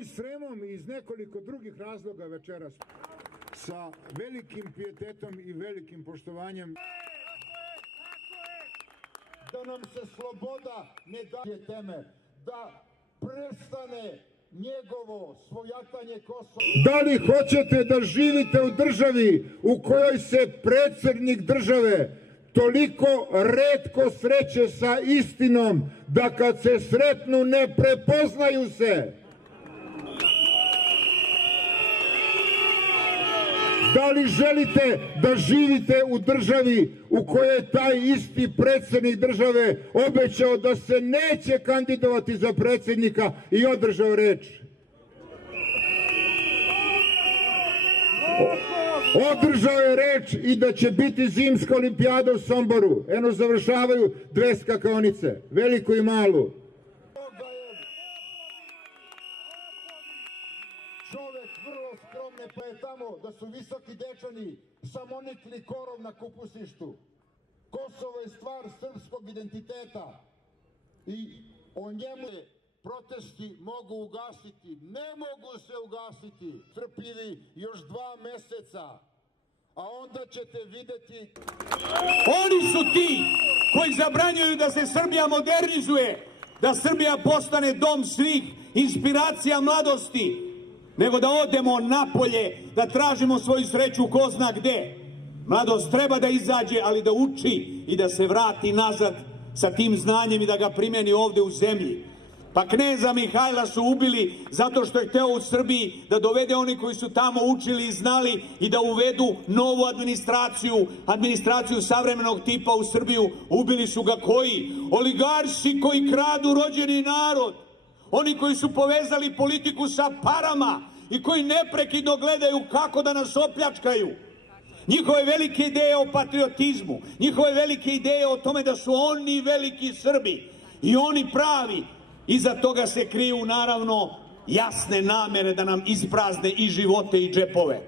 i Sremom i iz nekoliko drugih razloga večeras sa velikim pijetetom i velikim poštovanjem. Da nam se sloboda ne daje teme, da prestane njegovo svojatanje Kosova. Da li hoćete da živite u državi u kojoj se predsjednik države toliko retko sreće sa istinom da kad se sretnu ne prepoznaju se? Da li želite da živite u državi u kojoj je taj isti predsjednik države obećao da se neće kandidovati za predsjednika i održao reč? Održao je reč i da će biti zimska olimpijada u Somboru. Eno završavaju dve skakonice, veliku i malu. Čovek vrlo skromne, pa je tamo da su visoki dečani samonikli korov na kupusištu. Kosovo je stvar srpskog identiteta i o njemu protesti mogu ugasiti. Ne mogu se ugasiti. Trpljivi još 2 meseca, a onda ćete videti. Oni su ti koji zabranjuju da se Srbija modernizuje, da Srbija postane dom svih inspiracija mladosti, nego da odemo napolje, da tražimo svoju sreću ko zna gde. Mladost treba da izađe, ali da uči i da se vrati nazad sa tim znanjem i da ga primjeni ovde u zemlji. Pa kneza Mihajla su ubili zato što je hteo u Srbiji da dovede oni koji su tamo učili i znali i da uvedu novu administraciju savremenog tipa u Srbiju. Ubili su ga koji? Oligarsi koji kradu rođeni narod. Oni koji su povezali politiku sa parama i koji neprekidno gledaju kako da nas opljačkaju. Njihove velike ideje o patriotizmu, njihove velike ideje o tome da su oni veliki Srbi i oni pravi. Iza toga se kriju naravno jasne namere da nam isprazne i živote i džepove.